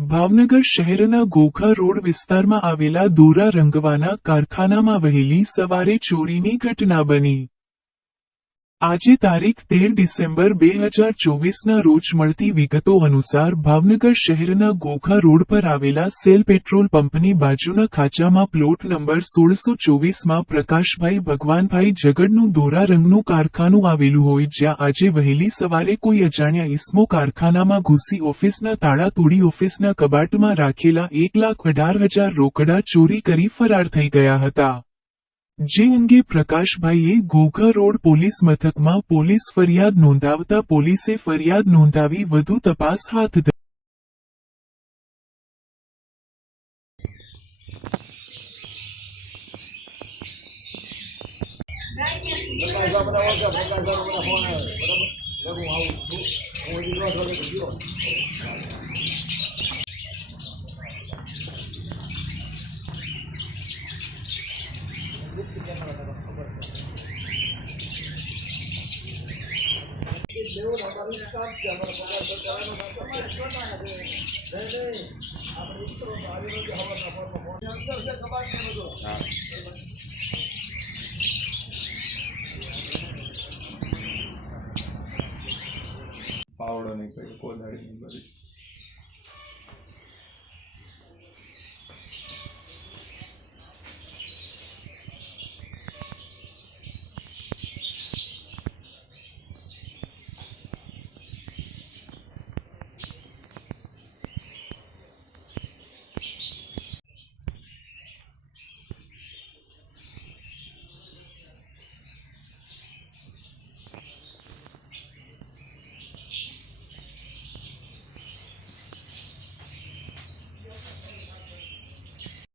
ભાવનગર શહેરના ગોખા રોડ વિસ્તારમાં આવેલા દોરા રંગવાના કારખાનામાં વહેલી સવારે ચોરીની ઘટના બની. આજે તારીખ તેર ડિસેમ્બર બે હજાર ચોવીસના રોજ મળતી વિગતો અનુસાર ભાવનગર શહેરના ગોખા રોડ પર આવેલા સેલ પેટ્રોલ પંપની બાજુના ખાચામાં પ્લોટ નંબર સોળસો ચોવીસમાં પ્રકાશભાઈ ભગવાનભાઈ જગડનું દોરા રંગનું કારખાનું આવેલું હોય જ્યાં આજે વહેલી સવારે કોઈ અજાણ્યા ઇસમો કારખાનામાં ઘૂસી ઓફિસના તાળા તોડી ઓફિસના કબાટમાં રાખેલા એક લાખ અઢાર હજાર રોકડા ચોરી કરી ફરાર થઈ ગયા હતા. જે અંગે પ્રકાશભાઈએ ઘોઘા રોડ પોલીસ મથકમાં પોલીસ ફરિયાદ નોંધાવતા પોલીસે ફરિયાદ નોંધાવી વધુ તપાસ હાથ ધરી પાવડો નહીં કર્યો કોદાળી નહીં કરી